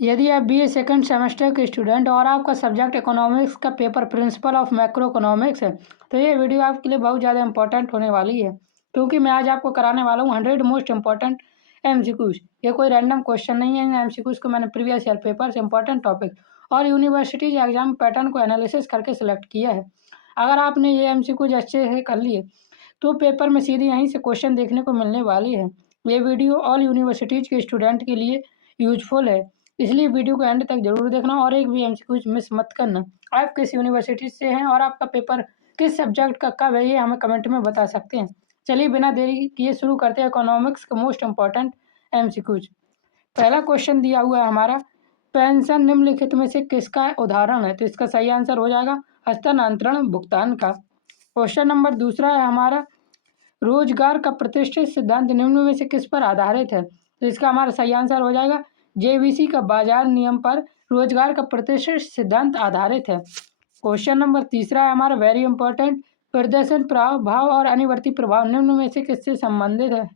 यदि आप BA second semester के स्टूडेंट और आपका सब्जेक्ट इकोनॉमिक्स का paper principle of macro economics है तो ये वीडियो आपके लिए बहुत ज़्यादा इंपॉर्टेंट होने वाली है, क्योंकि मैं आज आपको कराने वाला हूँ 100 मोस्ट इंपॉर्टेंट एमसीक्यूज। ये कोई रैंडम क्वेश्चन नहीं है। इन एमसीक्यूज को मैंने प्रीवियस ईयर पेपर से इंपॉर्टेंट टॉपिक और यूनिवर्सिटीज एग्जाम पैटर्न को एनालिसिस करके सिलेक्ट किया है। अगर आपने ये एमसीक्यूज अच्छे से कर लिए तो पेपर में सीधी यहीं से क्वेश्चन देखने को मिलने वाली है। ये वीडियो ऑल यूनिवर्सिटीज के स्टूडेंट के लिए यूजफुल है, इसलिए वीडियो को एंड तक जरूर देखना और एक भी एमसीक्यूज मिस मत करना। आप किस यूनिवर्सिटी से हैं और आपका पेपर किस सब्जेक्ट का कब है, ये हमें कमेंट में बता सकते हैं। चलिए बिना देरी किए शुरू करते हैं इकोनॉमिक्स का मोस्ट इंपॉर्टेंट एमसीक्यूज। पहला क्वेश्चन दिया हुआ है हमारा, पेंशन निम्नलिखित में से किसका उदाहरण है? तो इसका सही आंसर हो जाएगा हस्तांतरण भुगतान का। क्वेश्चन नंबर दूसरा है हमारा, रोजगार का प्रतिष्ठित सिद्धांत निम्न में से किस पर आधारित है? तो इसका हमारा सही आंसर हो जाएगा जेवीसी का बाजार नियम पर रोजगार का प्रतिष्ठित सिद्धांत आधारित है। क्वेश्चन नंबर तीसरा है हमारा वेरी इंपॉर्टेंट, प्रदर्शन प्रभाव और अनिवर्ती प्रभाव निम्न में से किससे संबंधित है?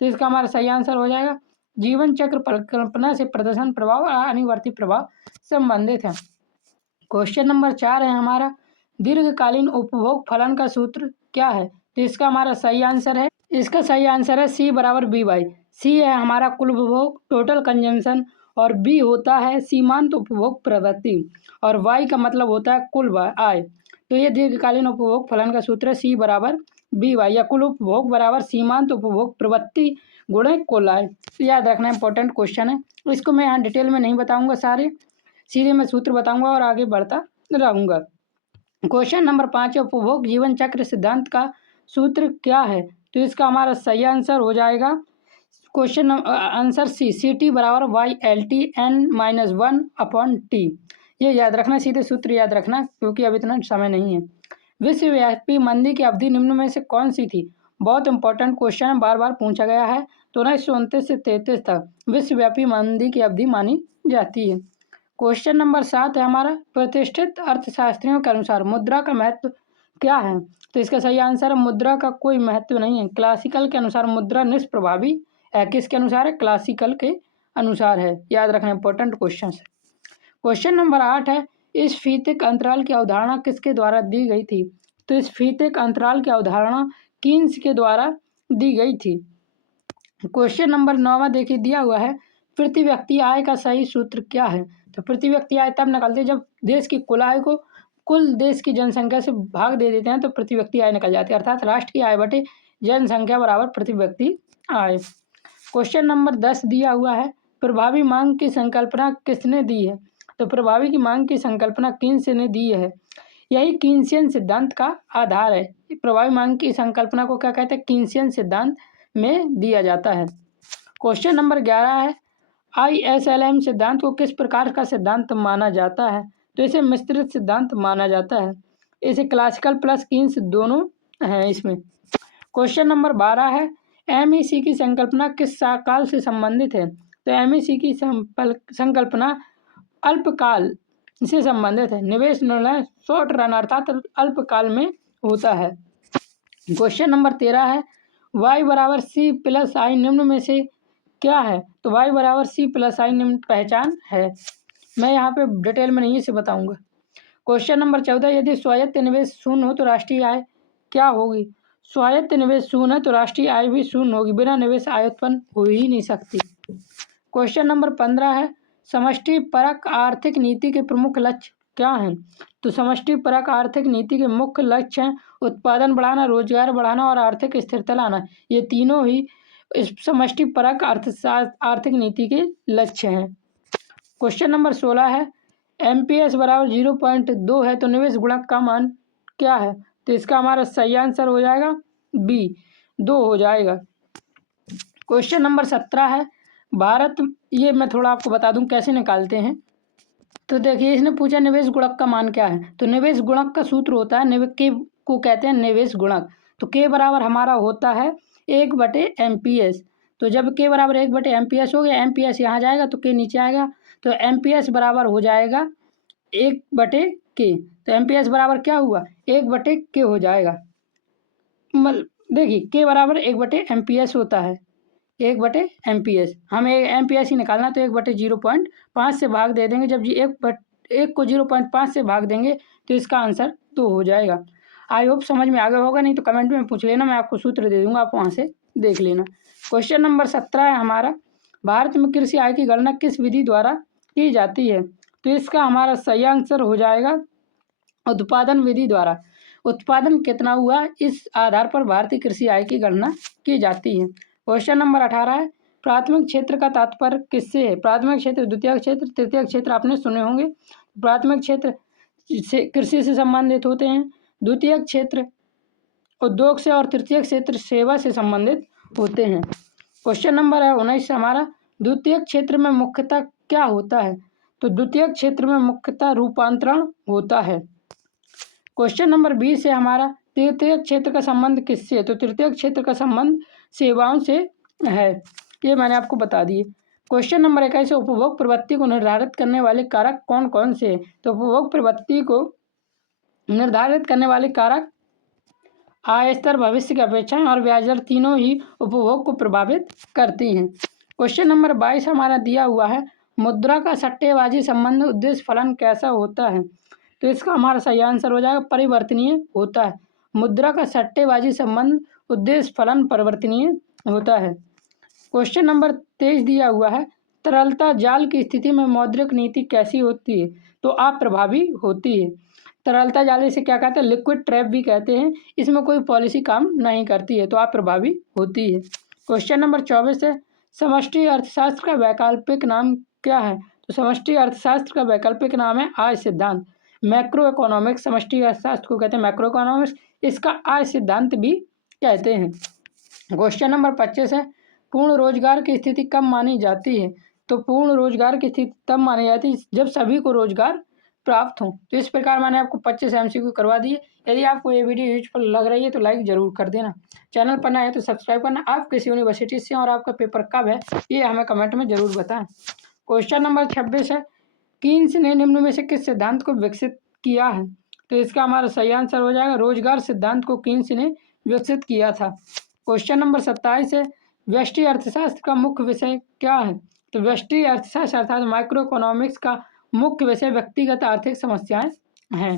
तो इसका हमारा सही आंसर हो जाएगा जीवन चक्र परिकल्पना से प्रदर्शन प्रभाव और अनिवर्ती प्रभाव संबंधित है। क्वेश्चन नंबर 4 है हमारा, दीर्घकालीन उपभोग फलन का सूत्र क्या है? तो इसका हमारा सही आंसर है, इसका सही आंसर है सी बराबर बी वाई। सी है हमारा कुल उपभोग टोटल कंजम्पशन और बी होता है सीमांत उपभोग प्रवृत्ति और वाई का मतलब होता है कुल आय। तो ये दीर्घकालीन उपभोग फलन का सूत्र है सी बराबर बी वाई या कुल उपभोग बराबर सीमांत उपभोग प्रवृत्ति गुणे कुल आय। याद रखना इंपॉर्टेंट क्वेश्चन है। इसको मैं यहाँ डिटेल में नहीं बताऊंगा, सारे सीधे मैं सूत्र बताऊंगा और आगे बढ़ता रहूंगा। क्वेश्चन नंबर 5 है, उपभोग जीवन चक्र सिद्धांत का सूत्र क्या है? तो इसका हमारा सही आंसर हो जाएगा question answer C, C T बराबर Y L T N minus 1/टी। ये याद रखना, सीधे सूत्र याद रखना क्योंकि अब इतना समय नहीं है। विश्वव्यापी मंदी की अवधि निम्न में से कौन सी थी? बहुत इंपॉर्टेंट क्वेश्चन है, बार बार पूछा गया है। तो 1929 से 33 तक विश्वव्यापी मंदी की अवधि मानी जाती है। क्वेश्चन नंबर 7 है हमारा, प्रतिष्ठित अर्थशास्त्रियों के अनुसार मुद्रा का महत्व क्या है? तो इसका सही आंसर है मुद्रा का कोई महत्व नहीं है। क्लासिकल के अनुसार मुद्रा निष्प्रभावी है। किसके अनुसार है? क्लासिकल के अनुसार है। याद रखना इंपॉर्टेंट क्वेश्चन है। क्वेश्चन नंबर 8 है, इस फीतिक अंतराल की अवधारणा किसके द्वारा दी गई थी? तो इस फीतिक अंतराल की अवधारणा कीन्स के द्वारा दी गई थी। क्वेश्चन नंबर 9 देखिए दिया हुआ है, प्रति व्यक्ति आय का सही सूत्र क्या है? तो प्रति व्यक्ति आय तब निकलती है जब देश की कुल आय को कुल देश की जनसंख्या से भाग दे देते हैं तो प्रति व्यक्ति आय निकल जाती है, अर्थात राष्ट्र की आय बटे जनसंख्या बराबर प्रति व्यक्ति आय। क्वेश्चन नंबर 10 दिया हुआ है, प्रभावी मांग की संकल्पना किसने दी है? तो प्रभावी की मांग की संकल्पना कीन्स ने दी है। यही कीन्सियन सिद्धांत का आधार है। प्रभावी मांग की संकल्पना को क्या कहते हैं? कीन्सियन सिद्धांत में दिया जाता है। क्वेश्चन नंबर 11 है, ISLM सिद्धांत को किस प्रकार का सिद्धांत माना जाता है? तो इसे मिश्रित सिद्धांत माना जाता है। इसे क्लासिकल प्लस कीन्स दोनों हैं इसमें। क्वेश्चन नंबर 12 है, MEC की संकल्पना किस काल से संबंधित है? तो MEC की संकल्पना अल्पकाल से संबंधित है। निवेश निर्णय शॉर्ट रन अर्थात अल्पकाल में होता है। क्वेश्चन नंबर 13 है, y बराबर सी प्लस आई निम्न में से क्या है? तो y बराबर सी प्लस आई निम्न पहचान है। मैं यहाँ पे डिटेल में नहीं इसे बताऊंगा। क्वेश्चन नंबर 14, यदि स्वायत्त निवेश शून्य हो तो राष्ट्रीय आय क्या होगी? स्वायत्त निवेश शून्य है तो राष्ट्रीय आय भी शून्य होगी। बिना निवेश आय उत्पन्न हो ही नहीं सकती। क्वेश्चन नंबर 15 है, समष्टि परक आर्थिक नीति के प्रमुख लक्ष्य क्या हैं? तो समष्टि परक आर्थिक नीति के मुख्य लक्ष्य हैं उत्पादन बढ़ाना, रोजगार बढ़ाना और आर्थिक स्थिरता लाना। ये तीनों ही इस समष्टि परक आर्थिक नीति के लक्ष्य हैं। क्वेश्चन नंबर 16 है, MPS बराबर 0.2 है तो निवेश गुणक का मान क्या है? तो इसका हमारा सही आंसर हो जाएगा बी, 2 हो जाएगा। क्वेश्चन नंबर 17 है, भारत, ये मैं थोड़ा आपको बता दूं कैसे निकालते हैं। तो देखिए इसने पूछा निवेश गुणक का मान क्या है? तो निवेश गुणक का सूत्र होता है के को कहते हैं निवेश गुणक। तो के बराबर हमारा होता है 1/MPS। तो जब के बराबर 1/MPS हो गया, MPS यहाँ जाएगा तो के नीचे आएगा, तो MPS बराबर हो जाएगा 1/के। तो MPS बराबर क्या हुआ? 1/के हो जाएगा। देखिए के बराबर 1/MPS होता है। 1/MPS। हमें MPS ही निकालना, तो 1/0.5 से भाग दे देंगे। जब 1 को 0.5 से भाग देंगे तो इसका आंसर 2 हो जाएगा। आई होप समझ में आ गया होगा, नहीं तो कमेंट में पूछ लेना, मैं आपको सूत्र दे दूंगा, आप वहाँ से देख लेना। क्वेश्चन नंबर 17 है हमारा, भारत में कृषि आय की गणना किस विधि द्वारा की जाती है? तो इसका हमारा सही आंसर हो जाएगा उत्पादन विधि द्वारा। उत्पादन कितना हुआ, इस आधार पर भारतीय कृषि आय की गणना की जाती है। क्वेश्चन नंबर 18 है, प्राथमिक क्षेत्र का तात्पर्य किससे है? प्राथमिक क्षेत्र, द्वितीयक क्षेत्र, तृतीयक क्षेत्र आपने सुने होंगे। प्राथमिक क्षेत्र से कृषि से संबंधित होते हैं, द्वितीयक क्षेत्र उद्योग से और तृतीयक क्षेत्र सेवा से संबंधित होते हैं। क्वेश्चन नंबर है 19 हमारा, द्वितीयक क्षेत्र में मुख्यतः क्या होता है? तो द्वितीयक क्षेत्र में मुख्यतः रूपांतरण होता है। क्वेश्चन नंबर 20 है हमारा, तृतीयक क्षेत्र का संबंध किससे है? तो तृतीयक क्षेत्र का संबंध सेवाओं से है, ये मैंने आपको बता दिए। क्वेश्चन नंबर 21 है, उपभोग प्रवृत्ति को निर्धारित करने वाले कारक कौन कौन से हैं? तो उपभोग प्रवृत्ति को निर्धारित करने वाले कारक आय स्तर, भविष्य की अपेक्षाएं और ब्याज दर तीनों ही उपभोग को प्रभावित करती हैं। क्वेश्चन नंबर 22 हमारा दिया हुआ है, मुद्रा का सट्टेबाजी संबंध उद्देश्य फलन कैसा होता है? तो इसका हमारा सही आंसर हो जाएगा परिवर्तनीय होता है। मुद्रा का सट्टेबाजी संबंध उद्देश्य फलन परिवर्तनीय होता है। क्वेश्चन नंबर 23 दिया हुआ है, तरलता जाल की स्थिति में मौद्रिक नीति कैसी होती है? तो अप्रभावी होती है। तरलता जाल इसे क्या कहते हैं? लिक्विड ट्रैप भी कहते हैं। इसमें कोई पॉलिसी काम नहीं करती है, तो अप्रभावी होती है। क्वेश्चन नंबर 24 है, समष्टि अर्थशास्त्र का वैकल्पिक नाम क्या है? तो समष्टि अर्थशास्त्र का वैकल्पिक नाम है आय सिद्धांत। मैक्रो इकोनॉमिक्स समष्टि अर्थशास्त्र को कहते हैं मैक्रो इकोनॉमिक्स, इसका आय सिद्धांत भी कहते हैं। क्वेश्चन नंबर 25 है, पूर्ण रोजगार की स्थिति कब मानी जाती है? तो पूर्ण रोजगार की स्थिति तब मानी जाती है जब सभी को रोजगार प्राप्त हो। तो इस प्रकार मैंने आपको 25 MCQ करवा दिए। यदि आपको ये वीडियो यूजफुल लग रही है तो लाइक जरूर कर देना, चैनल पर नए है तो सब्सक्राइब करना। आप किस यूनिवर्सिटी से और आपका पेपर कब है ये हमें कमेंट में जरूर बताएं। क्वेश्चन नंबर 26 है, कीन्स ने निम्न में से किस सिद्धांत को विकसित किया है? तो इसका हमारा सही आंसर हो जाएगा रोजगार सिद्धांत को कीन्स ने विकसित किया था। क्वेश्चन नंबर 27 है, व्यष्टि अर्थशास्त्र का मुख्य विषय क्या है? तो व्यष्टि अर्थशास्त्र अर्थात माइक्रो इकोनॉमिक्स का मुख्य विषय व्यक्तिगत आर्थिक समस्याएं हैं।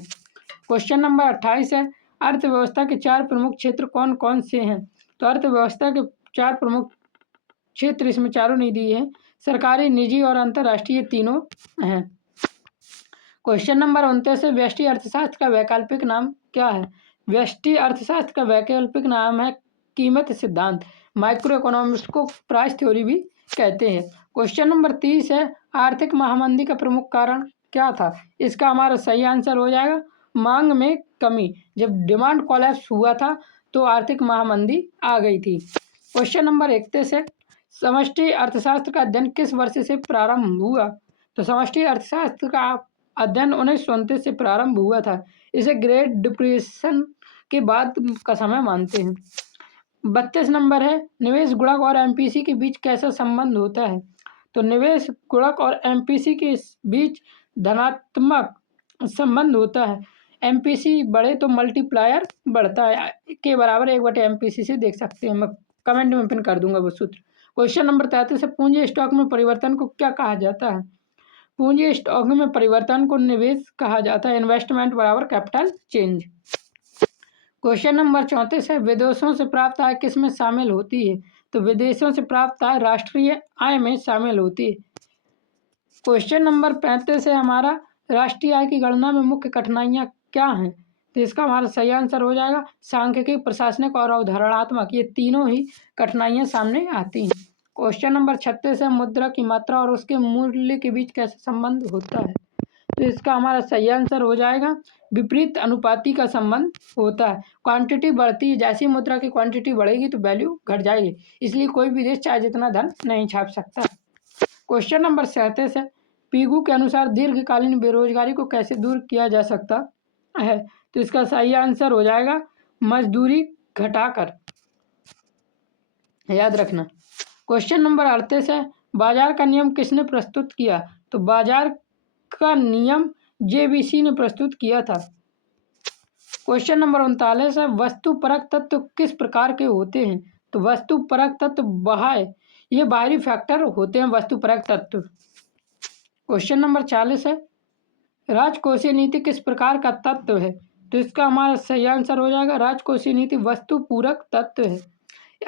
क्वेश्चन नंबर 28 है, अर्थव्यवस्था के 4 प्रमुख क्षेत्र कौन कौन से हैं? तो अर्थव्यवस्था के 4 प्रमुख क्षेत्र इसमें चारों नहीं दिए हैं, सरकारी, निजी और अंतर्राष्ट्रीय तीनों हैं। क्वेश्चन नंबर 29 है, व्यष्टि अर्थशास्त्र का वैकल्पिक नाम क्या है? व्यष्टि अर्थशास्त्र का वैकल्पिक नाम है कीमत सिद्धांत। माइक्रो इकोनॉमिक्स को प्राइस थ्योरी भी कहते हैं। क्वेश्चन नंबर 30 है, आर्थिक महामंदी का प्रमुख कारण क्या था? इसका हमारा सही आंसर हो जाएगा मांग में कमी। जब डिमांड कोलैप्स हुआ था तो आर्थिक महामंदी आ गई थी। क्वेश्चन नंबर 31 है, समष्टि अर्थशास्त्र का अध्ययन किस वर्ष से प्रारंभ हुआ? तो समष्टि अर्थशास्त्र का अध्ययन 1929 से प्रारंभ हुआ था। इसे ग्रेट डिप्रेशन के बाद का समय मानते हैं। 32 नंबर है, निवेश गुणक और MPC के बीच कैसा संबंध होता है? तो निवेश गुणक और MPC के बीच धनात्मक संबंध होता है। MPC बढ़े तो मल्टीप्लायर बढ़ता है, के बराबर 1/MPC से देख सकते हैं। मैं कमेंट में पिन कर दूंगा वो सूत्र। क्वेश्चन नंबर 33 है, पूंजी स्टॉक में परिवर्तन को क्या कहा जाता है? पूंजी स्टॉक में परिवर्तन को निवेश कहा जाता है। इन्वेस्टमेंट बराबर कैपिटल चेंज। क्वेश्चन नंबर 34 है, विदेशों से प्राप्त आय किस में शामिल होती है? तो विदेशों से प्राप्त आय राष्ट्रीय आय में शामिल होती है। क्वेश्चन नंबर 35 है हमारा, राष्ट्रीय आय की गणना में मुख्य कठिनाइयाँ क्या हैं? तो इसका हमारा सही आंसर हो जाएगा सांख्यिकी, प्रशासनिक और अवधारणात्मक, ये तीनों ही कठिनाइयाँ सामने आती हैं। क्वेश्चन नंबर 36 है, मुद्रा की मात्रा और उसके मूल्य के बीच कैसा संबंध होता है? तो इसका हमारा सही आंसर हो जाएगा विपरीत अनुपाती का संबंध होता है। क्वांटिटी बढ़ती है, जैसी मुद्रा की क्वांटिटी बढ़ेगी तो वैल्यू घट जाएगी, इसलिए कोई भी देश चाहे जितना धन नहीं छाप सकता। क्वेश्चन नंबर 37 है, पीगू के अनुसार दीर्घकालीन बेरोजगारी को कैसे दूर किया जा सकता है? तो इसका सही आंसर हो जाएगा मजदूरी घटाकर, याद रखना। क्वेश्चन नंबर 38 है, बाजार का नियम किसने प्रस्तुत किया? तो बाजार का नियम JBC ने प्रस्तुत किया था। क्वेश्चन नंबर 39 है, वस्तुपरक तत्व किस प्रकार के होते हैं? तो वस्तुपरक तत्व बाह्य ये बाहरी फैक्टर होते हैं वस्तुपरक तत्व। क्वेश्चन नंबर 40 है, राजकोषीय नीति किस प्रकार का तत्व है? तो इसका हमारा सही आंसर हो जाएगा राजकोषीय नीति वस्तुपूरक तत्व है,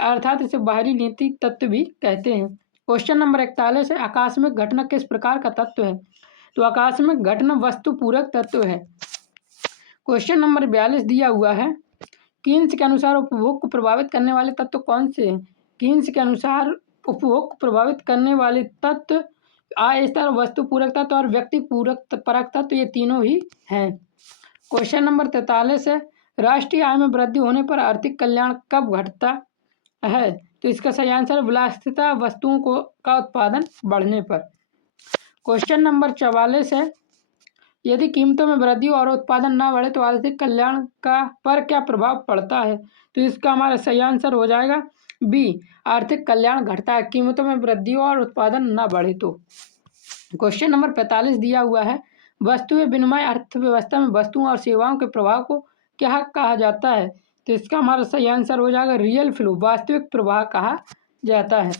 अर्थात इसे बाहरी नीति तत्व भी कहते हैं। क्वेश्चन नंबर 41 है, आकस्मिक घटना किस प्रकार का तत्व है? तो आकस्मिक घटना वस्तुपूरक तत्व है। क्वेश्चन नंबर 42 दिया हुआ है, कीन्स के अनुसार उपभोग को प्रभावित करने वाले तत्व कौन से हैं? कीन्स के अनुसार उपभोग को प्रभावित करने वाले तत्व आय स्तर, वस्तुपूरक तत्व और व्यक्ति पूरक परक तत्व, ये तीनों ही हैं। क्वेश्चन नंबर 43 है, राष्ट्रीय आय में वृद्धि होने पर आर्थिक कल्याण कब घटता है? तो इसका सही आंसर विलासिता वस्तुओं को का उत्पादन बढ़ने पर। क्वेश्चन नंबर 44 है, यदि कीमतों में वृद्धि और उत्पादन ना बढ़े तो आर्थिक कल्याण का पर क्या प्रभाव पड़ता है? तो इसका हमारा सही आंसर हो जाएगा बी, आर्थिक कल्याण घटता है, कीमतों में वृद्धि और उत्पादन ना बढ़े तो। क्वेश्चन नंबर 45 दिया हुआ है, वस्तु विनिमय अर्थव्यवस्था में वस्तुओं और सेवाओं के प्रभाव को क्या कहा जाता है? तो इसका हमारा सही आंसर हो जाएगा रियल फ्लो, वास्तविक प्रवाह कहा जाता है।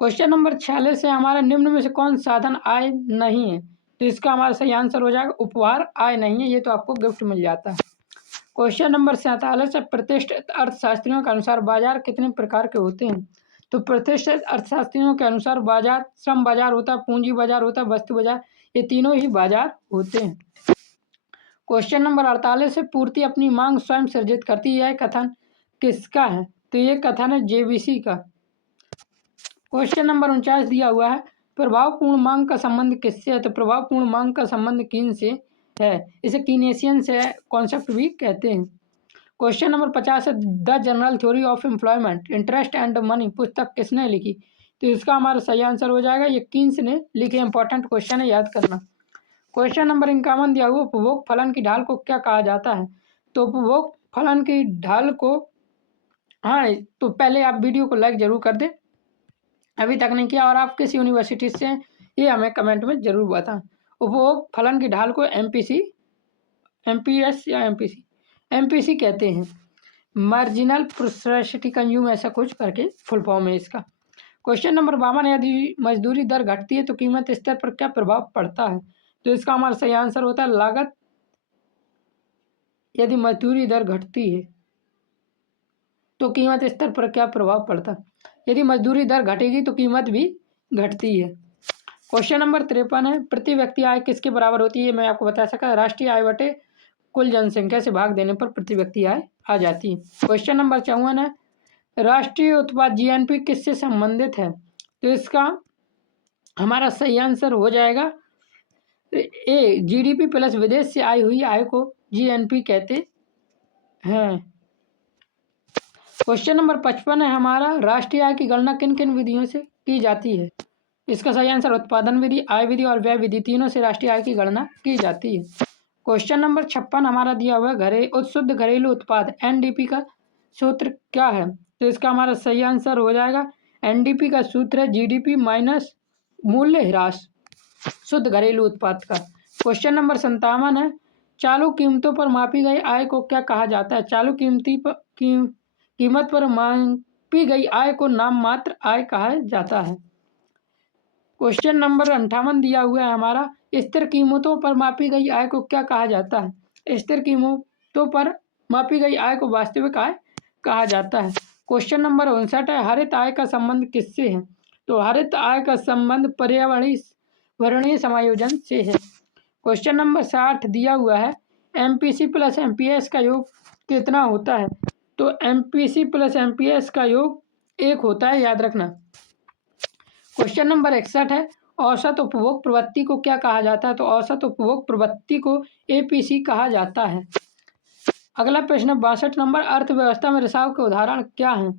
क्वेश्चन नंबर 46 है, हमारा निम्न में से कौन साधन आय नहीं है? तो इसका हमारा सही आंसर हो जाएगा उपहार आय नहीं है, ये तो आपको गिफ्ट मिल जाता है। क्वेश्चन नंबर 47 है, प्रतिष्ठित अर्थशास्त्रियों के अनुसार बाजार कितने प्रकार के होते हैं? तो प्रतिष्ठित अर्थशास्त्रियों के अनुसार बाजार श्रम बाजार होता है, पूंजी बाजार होता है, वस्तु बाजार, ये तीनों ही बाजार होते हैं। क्वेश्चन नंबर 48 है, पूर्ति अपनी मांग स्वयं सृजित करती है, कथन किसका है? तो ये कथन है जेबीसी का। क्वेश्चन नंबर 49 दिया हुआ है, प्रभावपूर्ण मांग का संबंध किससे है? तो प्रभावपूर्ण मांग का संबंध कीन से है, इसे कीनेशियन से कॉन्सेप्ट भी कहते हैं। क्वेश्चन नंबर 50 है, the general theory of employment interest and money पुस्तक किसने लिखी? तो इसका हमारा सही आंसर हो जाएगा ये कीन्स ने लिखी। इंपॉर्टेंट क्वेश्चन है, याद करना। क्वेश्चन नंबर 51 दिया हुआ, उपभोग फलन की ढाल को क्या कहा जाता है? तो उपभोग फलन की ढाल को, हाँ तो पहले आप वीडियो को लाइक जरूर कर दें अभी तक नहीं किया, और आप किस यूनिवर्सिटी से ये हमें कमेंट में जरूर बताएं। उपभोग फलन की ढाल को एमपीसी, एमपीएस या एमपीसी कहते हैं, मार्जिनल प्रोसेसिटी कंज्यूम, ऐसा कुछ करके फुल फॉर्म है इसका। क्वेश्चन नंबर 52, यदि मजदूरी दर घटती है तो कीमत स्तर पर क्या प्रभाव पड़ता है? तो इसका हमारा सही आंसर होता है लागत। यदि मजदूरी दर घटती है तो कीमत स्तर पर क्या प्रभाव पड़ता है? यदि मजदूरी दर घटेगी तो कीमत भी घटती है। क्वेश्चन नंबर 53 है, प्रति व्यक्ति आय किसके बराबर होती है? मैं आपको बता सका, राष्ट्रीय आय बटे कुल जनसंख्या से भाग देने पर प्रति व्यक्ति आय आ जाती है। क्वेश्चन नंबर 54 है, राष्ट्रीय उत्पाद जीएनपी किससे संबंधित है? तो इसका हमारा सही आंसर हो जाएगा ए, जीडीपी प्लस विदेश से आई हुई आय को जीएनपी कहते हैं। क्वेश्चन नंबर 55 है, हमारा राष्ट्रीय आय की गणना किन किन विधियों से की जाती है? इसका सही आंसर उत्पादन विधि, आय विधि और व्यय विधि, तीनों से राष्ट्रीय आय की गणना की जाती है। क्वेश्चन नंबर 56 हमारा दिया हुआ है, शुद्ध घरेलू उत्पाद एनडीपी का सूत्र क्या है? तो इसका हमारा सही आंसर हो जाएगा एनडीपी का सूत्र है जीडीपी माइनस मूल्य ह्रास शुद्ध घरेलू उत्पाद का। क्वेश्चन नंबर 57 है, चालू कीमतों पर मापी गई आय को क्या कहा जाता है? चालू कीमत पर मापी गई आय को नाम मात्र आय कहा जाता है। क्वेश्चन नंबर 58 दिया हुआ है हमारा, स्थिर कीमतों पर मापी गई आय को क्या कहा जाता है? स्थिर कीमतों पर मापी गई आय को वास्तविक आय कहा जाता है। क्वेश्चन नंबर 59 है, हरित आय का संबंध किससे है? तो हरित आय का संबंध पर्यावरणीय समायोजन से है। क्वेश्चन नंबर 60 दिया हुआ है, एमपीसी प्लस एमपीएस का योग कितना होता है? तो एमपीसी प्लस एमपीएस का योग 1 होता है, याद रखना। क्वेश्चन नंबर 61 है, औसत उपभोग प्रवृत्ति को क्या कहा जाता है? तो औसत उपभोग प्रवृत्ति को एपीसी कहा जाता है। अगला प्रश्न 62 नंबर, अर्थव्यवस्था में रिसाव के उदाहरण क्या हैं?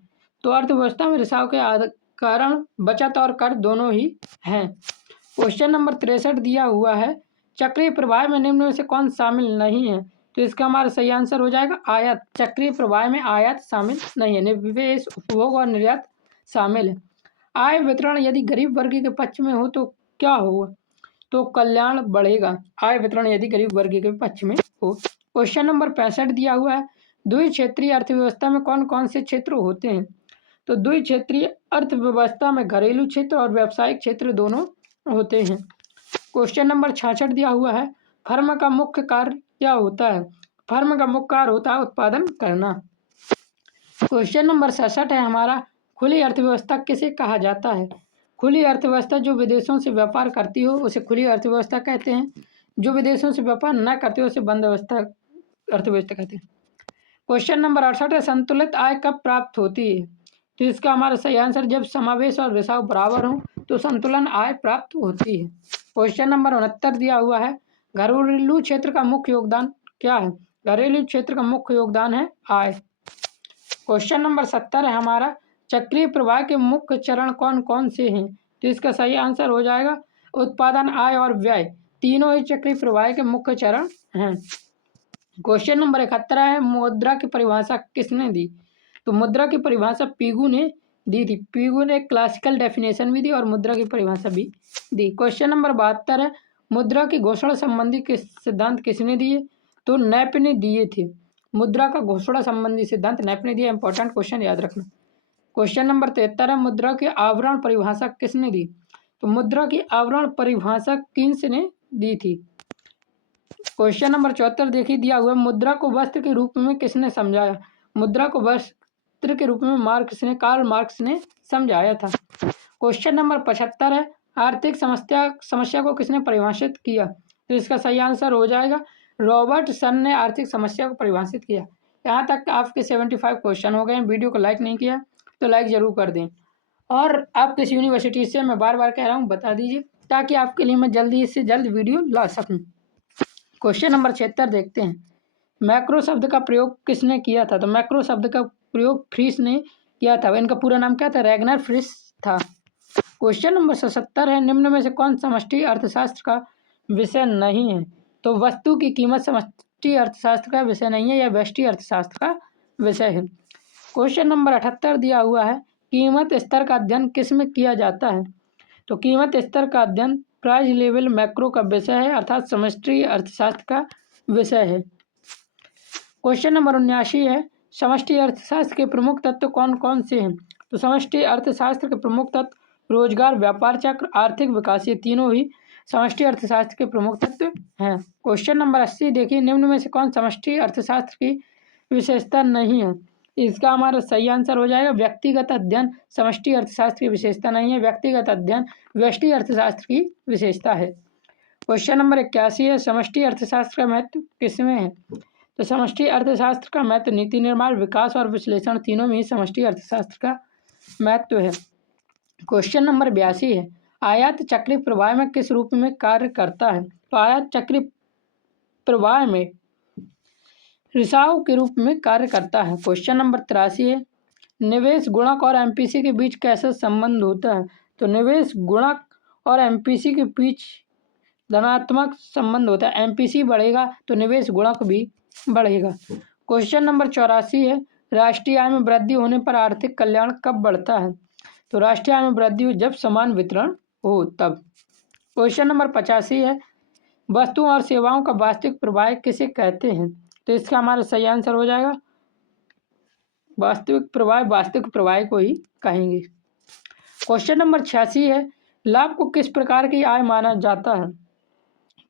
तो अर्थव्यवस्था में रिसाव के कारण बचत और कर दोनों ही हैं। क्वेश्चन नंबर 63 दिया हुआ है, चक्रीय प्रवाह में निम्न में से कौन शामिल नहीं है? तो इसका हमारा सही आंसर हो जाएगा आयात। चक्रीय प्रवाह में आयात शामिल नहीं है, निवेश, उपभोग और निर्यात शामिल है। आय वितरण यदि गरीब वर्ग के पक्ष में हो तो क्या होगा? तो कल्याण बढ़ेगा, आय वितरण यदि गरीब वर्ग के पक्ष में हो। क्वेश्चन नंबर 65 दिया हुआ है, द्विक्षेत्रीय अर्थव्यवस्था में कौन कौन से क्षेत्र होते हैं? तो द्विक्षेत्रीय अर्थव्यवस्था में घरेलू क्षेत्र और व्यावसायिक क्षेत्र दोनों होते हैं। क्वेश्चन नंबर 66 दिया हुआ है, फर्म का मुख्य कार्य क्या होता है? फर्म का मुख्य कार्य होता है उत्पादन करना। क्वेश्चन नंबर 67 है हमारा, खुली अर्थव्यवस्था किसे कहा जाता है? खुली अर्थव्यवस्था जो विदेशों से व्यापार करती हो उसे खुली अर्थव्यवस्था कहते हैं। जो विदेशों से व्यापार न करती हो उसे बंद अर्थव्यवस्था कहते हैं। क्वेश्चन नंबर 68 है, संतुलित आय कब प्राप्त होती है? तो इसका हमारा सही आंसर, जब समावेश और रिसाव बराबर हो तो संतुलन आय प्राप्त होती है। क्वेश्चन नंबर 69 दिया हुआ है, घरेलू क्षेत्र का मुख्य योगदान क्या है? घरेलू क्षेत्र का मुख्य योगदान है आय। क्वेश्चन नंबर 70 है हमारा, चक्रीय प्रवाह के मुख्य चरण कौन कौन से हैं? तो इसका सही आंसर हो जाएगा उत्पादन, आय और व्यय, तीनों ही चक्रीय प्रवाह के मुख्य चरण हैं। क्वेश्चन नंबर 71 है, मुद्रा की परिभाषा किसने दी? तो मुद्रा की परिभाषा पीगू ने दी थी। पीगू ने क्लासिकल डेफिनेशन भी दी और मुद्रा की परिभाषा भी दी। क्वेश्चन नंबर 72 है, मुद्रा की घोषणा संबंधी सिद्धांत किसने दिए? तो नैप ने दिए थे। मुद्रा का घोषणा संबंधी सिद्धांत नैप ने दिया। इंपॉर्टेंट क्वेश्चन याद रखना। क्वेश्चन नंबर 73 है, मुद्रा की आवरण परिभाषा किसने दी? तो मुद्रा की आवरण परिभाषा कीन्स ने दी थी। क्वेश्चन नंबर 74 देखिए दिया हुआ, मुद्रा को वस्त्र के रूप में किसने समझाया? मुद्रा को वस्त्र के रूप में कार्ल मार्क्स ने समझाया था। क्वेश्चन नंबर 75 है, आर्थिक समस्या को किसने परिभाषित किया? तो इसका सही आंसर हो जाएगा रॉबर्टसन ने आर्थिक समस्या को परिभाषित किया। यहाँ तक आपके 75 क्वेश्चन हो गए। वीडियो को लाइक नहीं किया तो लाइक ज़रूर कर दें, और आप किस यूनिवर्सिटी से, मैं बार बार कह रहा हूँ, बता दीजिए ताकि आपके लिए मैं जल्दी से जल्द वीडियो ला सकूँ। क्वेश्चन नंबर 76 देखते हैं, मैक्रो शब्द का प्रयोग किसने किया था? तो मैक्रो शब्द का प्रयोग फ्रिश ने किया था। इनका पूरा नाम क्या था? रैगनर फ्रिश था। क्वेश्चन नंबर 77 है, निम्न में से कौन समष्टि अर्थशास्त्र का विषय नहीं है? तो वस्तु की कीमत समष्टि अर्थशास्त्र का विषय नहीं है, यह व्यष्टि अर्थशास्त्र का विषय है। क्वेश्चन नंबर 78 दिया हुआ है, कीमत स्तर का अध्ययन किस में किया जाता है? तो कीमत स्तर का अध्ययन प्राइस लेवल मैक्रो का विषय है, अर्थात समष्टि अर्थशास्त्र का विषय है। क्वेश्चन नंबर 79 है, समष्टि अर्थशास्त्र के प्रमुख तत्व कौन कौन से हैं? तो समष्टि अर्थशास्त्र के प्रमुख तत्व रोजगार, व्यापार चक्र, आर्थिक विकास, ये तीनों ही समष्टि अर्थशास्त्र के प्रमुख तत्व हैं। क्वेश्चन नंबर 80 देखिए, निम्न में से कौन समष्टि अर्थशास्त्र की विशेषता नहीं है? इसका हमारा सही आंसर हो जाएगा व्यक्तिगत अध्ययन समष्टि अर्थशास्त्र की विशेषता नहीं है, व्यक्तिगत अध्ययन व्यष्टि अर्थशास्त्र की विशेषता है। क्वेश्चन नंबर 81 है, समष्टि अर्थशास्त्र का महत्व किसमें है? तो समष्टि अर्थशास्त्र का महत्व नीति निर्माण, विकास और विश्लेषण, तीनों में ही समष्टि अर्थशास्त्र का महत्व है। क्वेश्चन नंबर 82 है, आयात चक्रीय प्रवाह में किस रूप में कार्य करता है? तो आयात चक्रीय प्रवाह में रिसाव के रूप में कार्य करता है। क्वेश्चन नंबर 83 है, निवेश गुणक और एमपीसी के बीच कैसा संबंध होता है? तो निवेश गुणक और एमपीसी के बीच धनात्मक संबंध होता है। एमपीसी बढ़ेगा तो निवेश गुणक भी बढ़ेगा। क्वेश्चन नंबर 84 है, राष्ट्रीय आय में वृद्धि होने पर आर्थिक कल्याण कब बढ़ता है? तो राष्ट्रीय आय में वृद्धि हो जब समान वितरण हो तब। क्वेश्चन नंबर 85 है, वस्तुओं और सेवाओं का वास्तविक प्रवाह किसे कहते हैं? तो इसका हमारा सही आंसर हो जाएगा वास्तविक प्रवाह को ही कहेंगे। क्वेश्चन नंबर 86 है, लाभ को किस प्रकार की आय माना जाता है?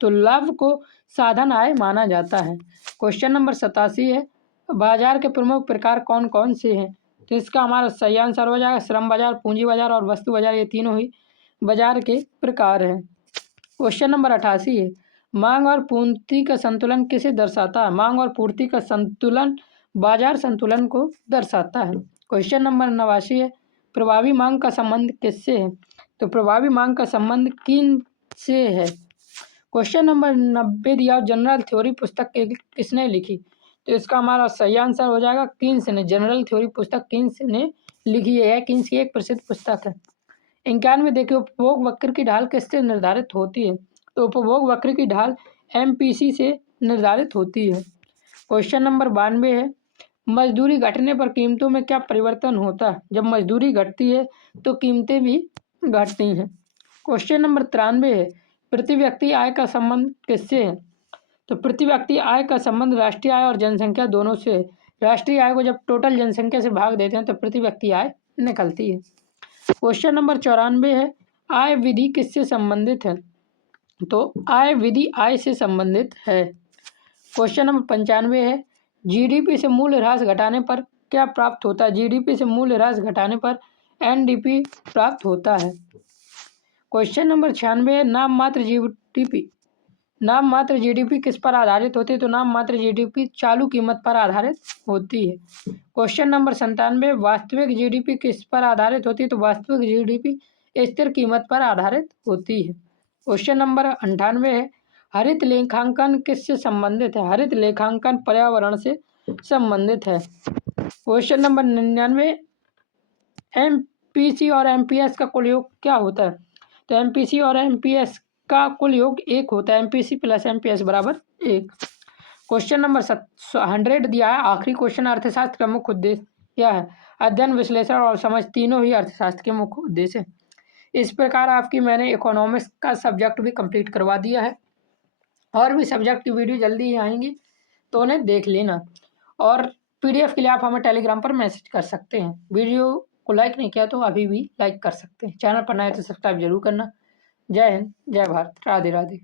तो लाभ को साधन आय माना जाता है। क्वेश्चन नंबर 87 है, बाजार के प्रमुख प्रकार कौन कौन से हैं? तो इसका हमारा सही आंसर हो जाएगा श्रम बाजार, पूंजी बाजार और वस्तु बाजार, ये तीनों ही बाजार के प्रकार हैं। क्वेश्चन नंबर 88 है, मांग और पूर्ति का संतुलन किसे दर्शाता है? मांग और पूर्ति का संतुलन बाजार संतुलन को दर्शाता है। क्वेश्चन नंबर 89 है, प्रभावी मांग का संबंध किससे है? तो प्रभावी मांग का संबंध किन से है? क्वेश्चन नंबर 90 दिया, जनरल थ्योरी पुस्तक किसने लिखी? तो इसका हमारा सही आंसर हो जाएगा कीन्स ने। जनरल थ्योरी पुस्तक कीन्स ने लिखी है। कीन्स की एक प्रसिद्ध पुस्तक है। 91 देखिए, उपभोग वक्र की ढाल किससे निर्धारित होती है? तो उपभोग वक्र की ढाल एमपीसी से निर्धारित होती है। क्वेश्चन नंबर 92 है, मजदूरी घटने पर कीमतों में क्या परिवर्तन होता है? जब मजदूरी घटती है तो कीमतें भी घटती हैं। क्वेश्चन नंबर 93 है, प्रति व्यक्ति आय का संबंध किससे है? तो प्रति व्यक्ति आय का संबंध राष्ट्रीय आय और जनसंख्या दोनों से है। राष्ट्रीय आय को जब टोटल जनसंख्या से भाग देते हैं तो प्रति व्यक्ति आय निकलती है। क्वेश्चन नंबर 94 है, आय विधि किससे संबंधित है? तो आय विधि आय से संबंधित है। क्वेश्चन नंबर 95 है, जीडीपी से मूल्य ह्रास घटाने पर क्या प्राप्त होता है? जीडीपी से मूल्य ह्रास घटाने पर एनडीपी प्राप्त होता है। क्वेश्चन नंबर 96 है, नाम मात्र जीडीपी किस पर आधारित होती है? तो नाम मात्र जीडीपी चालू कीमत पर आधारित होती है। क्वेश्चन नंबर 97, वास्तविक जीडीपी किस पर आधारित होती है? तो वास्तविक जीडीपी स्थिर कीमत पर आधारित होती है। क्वेश्चन नंबर 98 है, हरित लेखांकन किससे संबंधित है? हरित लेखांकन पर्यावरण से संबंधित है। क्वेश्चन नंबर 99, एमपीसी और एमपीएस का कुल योग क्या होता है? तो एमपीसी और एमपीएस का कुल योग 1 होता है। एमपीसी प्लस एमपीएस बराबर 1। क्वेश्चन नंबर 100 दिया है, आखिरी क्वेश्चन, अर्थशास्त्र का मुख्य उद्देश्य क्या है? अध्ययन, विश्लेषण और समझ तीनों ही अर्थशास्त्र के मुख्य उद्देश्य है। इस प्रकार आपकी मैंने इकोनॉमिक्स का सब्जेक्ट भी कंप्लीट करवा दिया है। और भी सब्जेक्ट की वीडियो जल्दी ही आएंगी, तो उन्हें देख लेना। और पीडीएफ के लिए आप हमें टेलीग्राम पर मैसेज कर सकते हैं। वीडियो को लाइक नहीं किया तो अभी भी लाइक कर सकते हैं। चैनल पर नए तो सब्सक्राइब जरूर करना। जय हिंद, जय भारत, राधे राधे।